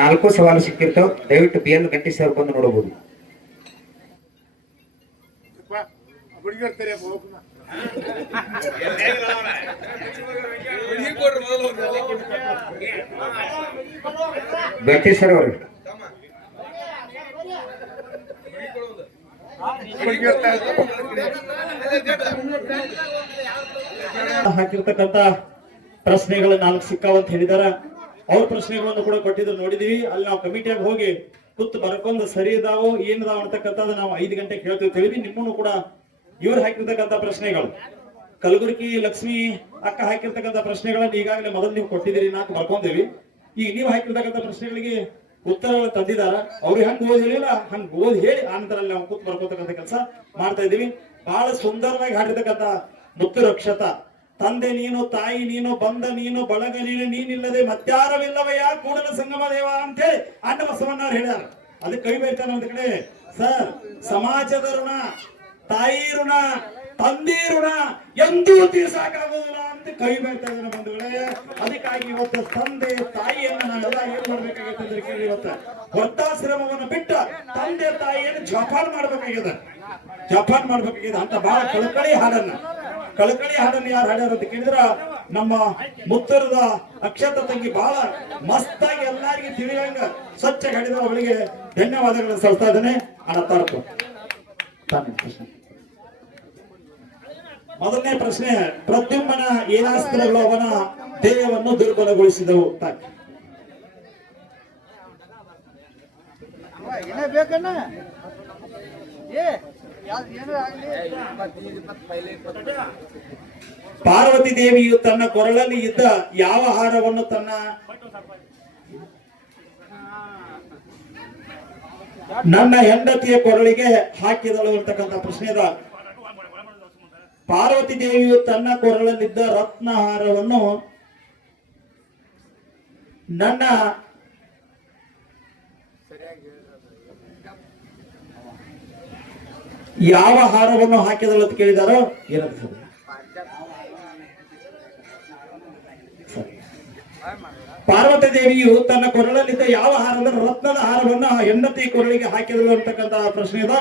ನಾಲ್ಕು ಸವಾಲು ಸಿಕ್ಕಿರ್ತಾವ. ದಯವಿಟ್ಟು ಬಿ ಎಲ್ ಗಂಟಿ ಸರ್ ಬಂದು ನೋಡಬಹುದು. ಗಟ್ಟಿ ಸರ್ ಅವರು. ಹಾಕಿರ್ತಕ್ಕಂತ ಪ್ರಶ್ನೆಗಳು ನಾಲ್ಕು ಸಿಕ್ಕಾವಂತ ಹೇಳಿದಾರ. ಅವ್ರ ಪ್ರಶ್ನೆಗಳನ್ನು ಕೂಡ ಕೊಟ್ಟಿದ್ರು, ನೋಡಿದೀವಿ. ಅಲ್ಲಿ ನಾವು ಕಮಿಟಿಯಾಗಿ ಹೋಗಿ ಕುತ್ತು ಬರ್ಕೊಂಡು ಸರಿ ಇದಾವು ಏನಿದಾವ ಅಂತಕ್ಕಂಥದ್ದು ನಾವು ಐದು ಗಂಟೆ ಕೇಳ್ತೀವಿ ತಿಳಿದಿ ನಿಮ್ಮನ್ನು ಕೂಡ ಇವ್ರು ಹಾಕಿರ್ತಕ್ಕಂಥ ಪ್ರಶ್ನೆಗಳು. ಕಲಬುರಗಿ ಲಕ್ಷ್ಮಿ ಅಕ್ಕ ಹಾಕಿರ್ತಕ್ಕಂಥ ಪ್ರಶ್ನೆಗಳನ್ನ ಈಗಾಗಲೇ ಮೊದಲು ನೀವು ಕೊಟ್ಟಿದ್ದೀರಿ, ನಾಲ್ಕು ಬರ್ಕೊಂಡಿವಿ. ಈ ನೀವು ಹಾಕಿರ್ತಕ್ಕಂಥ ಪ್ರಶ್ನೆಗಳಿಗೆ ಉತ್ತರಗಳು ತಂದಿದಾರ ಅವ್ರು ಹೆಂಗ್ ಓದಿ ಹೇಳಿಲ್ಲ? ಹಂಗ್ ಓದಿ ಹೇಳಿ ಆನಂತರ ನಾವು ಕೂತ್ ಬರ್ಕೋತಕ್ಕಂಥ ಕೆಲಸ ಮಾಡ್ತಾ ಇದೀವಿ ಬಹಳ ಸುಂದರವಾಗಿ ಹಾಡಿರ್ತಕ್ಕಂಥ ಮುತ್ತು ರಕ್ಷತ ತಂದೆ ನೀನು, ತಾಯಿ ನೀನು, ಬಂದ ನೀನು, ಬಳಗ ನೀನು, ನೀನಿಲ್ಲದೆ ಮತ್ಯಾರವಿಲ್ಲವಯ್ಯ ಕೂಡಲ ಸಂಗಮ ದೇವ ಅಂತೇಳಿ ಅಣ್ಣ ಬಸವಣ್ಣವ್ರು ಹೇಳ್ಯಾರ. ಅದಕ್ಕೆ ಕೈ ಬೈತಾನೆ ಒಂದ್ ಕಡೆ. ಸರ್, ಸಮಾಜದ ಋಣ, ತಾಯಿ ಋಣ, ತಂದೆ ಋಣ ಎಂದೂ ತೀರ್ಸಾಕಾಗೋದಿಲ್ಲ ಅಂತ ಕೈ ಬೈತಾ ಇದ್ದಾನೆ ಬಂಧುಗಳೇ. ಅದಕ್ಕಾಗಿ ಇವತ್ತು ತಂದೆ, ತಾಯಿಯನ್ನ ನಾವೆಲ್ಲ ಏನ್ ಮಾಡ್ಬೇಕಾಗತ್ತೆ ಅಂದ್ರೆ ಕೇಳಿ ಇವತ್ತು. ವೃದ್ಧಾಶ್ರಮವನ್ನು ಬಿಟ್ಟ ತಂದೆ, ತಾಯಿಯನ್ನು ಜಪಾನ್ ಮಾಡ್ಬೇಕಾಗಿದೆ. ಜಪಾನ್ ಮಾಡ್ಬೇಕಾಗಿದೆ ಅಂತ ಬಹಳ ಕಳಕಳಿ ಹಾಡನ್ನ. ಕಳಕಳಿ ಹಾಡನ್ನು ಯಾರು ಹಾಡ್ಯಾರ ಅಂತ ಕೇಳಿದ್ರ ನಮ್ಮ ಮುತ್ತರದ ಅಕ್ಷತ ತಂಗಿ ಬಹಳ ಮಸ್ತಾಗಿ ಎಲ್ಲಾರಿಗೆ ತಿಳಿಯಂಗ ಸ್ವಚ್ಛ ಹಾಡಿದ ಅವಳಿಗೆ ಧನ್ಯವಾದಗಳನ್ನು ಸಲ್ಲಿಸ್ತಾ ಅಣ್ಣ ತಾರ್ಕು ಮೊದಲನೇ ಪ್ರಶ್ನೆ ಪ್ರದ್ಯುಮ್ನ ಏನಾಸ್ತ್ರಗಳು ಅವನ ದೇಹವನ್ನು ದುರ್ಬಲಗೊಳಿಸಿದವು. ತಾಕಿ ಏನೇ ಬೇಕಣ್ಣ? ಏ ಪಾರ್ವತಿ ದೇವಿಯು ತನ್ನ ಕೊರಳಲ್ಲಿ ಇದ್ದ ಯಾವ ಹಾರವನ್ನು ತನ್ನ ನನ್ನ ಹೆಂಡತಿಯ ಕೊರಳಿಗೆ ಹಾಕಿದಳು ಅಂತಕ್ಕಂಥ ಪ್ರಶ್ನೆ ಅದ ಪಾರ್ವತಿ ದೇವಿಯು ತನ್ನ ಕೊರಳಲ್ಲಿದ್ದ ರತ್ನ ಹಾರವನ್ನು ನನ್ನ ಯಾವ ಹಾರವನ್ನು ಹಾಕಿದಳು ಅಂತ ಕೇಳಿದಾರೋ ಏನಂತ. ಪಾರ್ವತಿ ದೇವಿಯು ತನ್ನ ಕೊರಳಲ್ಲಿದ್ದ ಯಾವ ಹಾರದ ರತ್ನದ ಹಾರವನ್ನು ಹೆಂಡತಿ ಕೊರಳಿಗೆ ಹಾಕಿದಳು ಅಂತಕ್ಕಂತ ಪ್ರಶ್ನೆ ಇದೆ.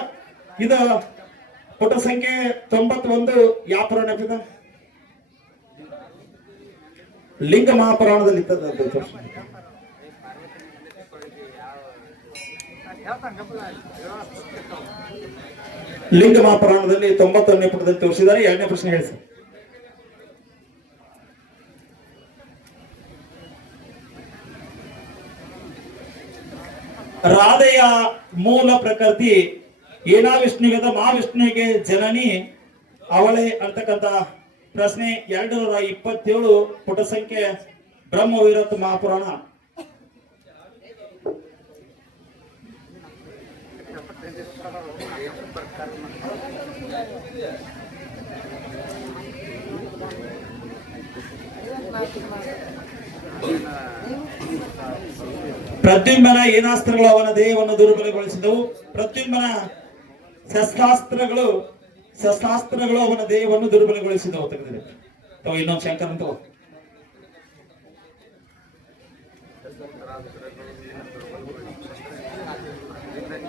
ಇದು ಪುಟ ಸಂಖ್ಯೆ ತೊಂಬತ್ತೊಂದು, ಯಾವ ಪುರಾಣ ಲಿಂಗ ಮಹಾಪುರಾಣದಲ್ಲಿ ಪ್ರಶ್ನೆ. ಲಿಂಗ ಮಹಾಪುರಾಣದಲ್ಲಿ ತೊಂಬತ್ತನೇ ಪುಟದಲ್ಲಿ ತೋರಿಸಿದ್ದಾರೆ. ಎರಡನೇ ಪ್ರಶ್ನೆ ಹೇಳಿ ರಾಧೆಯ ಮೂಲ ಪ್ರಕೃತಿ ಏನಾ ವಿಷ್ಣುವಿಗದ ಮಹಾವಿಷ್ಣುವಿಗೆ ಜನನಿ ಅವಳೆ ಅಂತಕ್ಕಂತ ಪ್ರಶ್ನೆ ಎರಡು ನೂರ ಇಪ್ಪತ್ತೇಳು ಪುಟ ಸಂಖ್ಯೆ ಬ್ರಹ್ಮವೀರತ್ ಮಹಾಪುರಾಣ. ಪ್ರದ್ಯುಮ್ನ ಏನಾಸ್ತ್ರಗಳು ಅವನ ದೇಹವನ್ನು ದುರ್ಬಲಗೊಳಿಸಿದವು. ಪ್ರತ್ಯುನ್ಮನ ಶಸ್ತ್ರಾಸ್ತ್ರಗಳು ಶಸ್ತ್ರಾಸ್ತ್ರಗಳು ಅವನ ದೇಹವನ್ನು ದುರ್ಬಲಗೊಳಿಸಿದವು. ತೆಗೆದಿದೆ ಅಥವಾ ಇನ್ನೊಂದು ಶಂಕರ್ ಅಂತ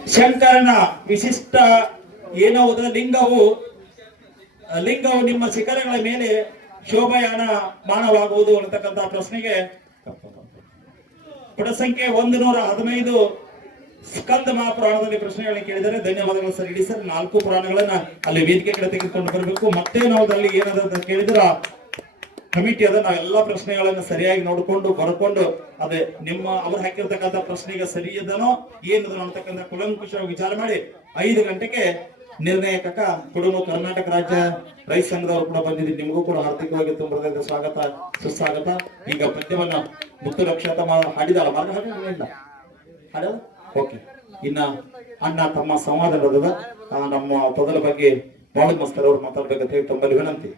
ಶಂಕರನ ವಿಶಿಷ್ಟ ಏನೋದ ಲಿಂಗವು ಲಿಂಗವು ನಿಮ್ಮ ಶಿಖರಗಳ ಮೇಲೆ ಶೋಭಯಾನ ಮಾನವಾಗುವುದು ಅನ್ನತಕ್ಕಂಥ ಪ್ರಶ್ನೆಗೆ ಪುಟ ಸಂಖ್ಯೆ ಒಂದು ನೂರ ಹದಿನೈದು ಸ್ಕಂದ ಮಹಾಪುರಾಣದಲ್ಲಿ ಪ್ರಶ್ನೆಗಳನ್ನ ಕೇಳಿದರೆ, ಧನ್ಯವಾದಗಳು ಸರ್. ಇಡೀ ಸರ್, ನಾಲ್ಕು ಪುರಾಣಗಳನ್ನ ಅಲ್ಲಿ ವೇದಿಕೆ ಕಡೆ ತೆಗೆದುಕೊಂಡು ಬರಬೇಕು. ಮತ್ತೆ ನಾವು ಅದರಲ್ಲಿ ಏನಾದ್ರೂ ಕೇಳಿದ್ರ ಕಮಿಟಿ ಅದ ಎಲ್ಲಾ ಪ್ರಶ್ನೆಗಳನ್ನ ಸರಿಯಾಗಿ ನೋಡಿಕೊಂಡು, ಬರ್ಕೊಂಡು, ಅದೇ ನಿಮ್ಮ ಅವ್ರು ಹಾಕಿರ್ತಕ್ಕಂಥ ಪ್ರಶ್ನೆಗೆ ಸರಿ ಇದನೋ ಏನದ ಅಂತಕ್ಕಂಥ ಕುಲಂಕುಷವಾಗಿ ವಿಚಾರ ಮಾಡಿ, ಐದು ಗಂಟೆಗೆ ನಿರ್ಣಯಕ ಕೊಡಗು ಕರ್ನಾಟಕ ರಾಜ್ಯ ರೈತ ಸಂಘದವರು ಕೂಡ ಬಂದಿದ್ದೀವಿ ನಿಮಗೂ ಕೂಡ ಆರ್ಥಿಕವಾಗಿ ತುಂಬ ಸ್ವಾಗತ, ಸುಸ್ವಾಗತ. ಈಗ ಪದ್ಯವನ್ನ ಮುತ್ತು ರಕ್ಷತ ಹಾಡಿದಾಳ? ಮಾರ್ಗ ಹಾಡಿಲ್ಲ ಹಾಡಲ್ಲ ಓಕೆ. ಇನ್ನ ಅಣ್ಣ ತಮ್ಮ ಸಂವಾದ ನಮ್ಮ ಪದದ ಬಗ್ಗೆ ಬಾಳು ಮಸ್ತರ್ ಅವ್ರು ಮಾತಾಡ್ಬೇಕಂತ ಹೇಳಿ ತಮ್ಮಲ್ಲಿ ವಿನಂತಿ.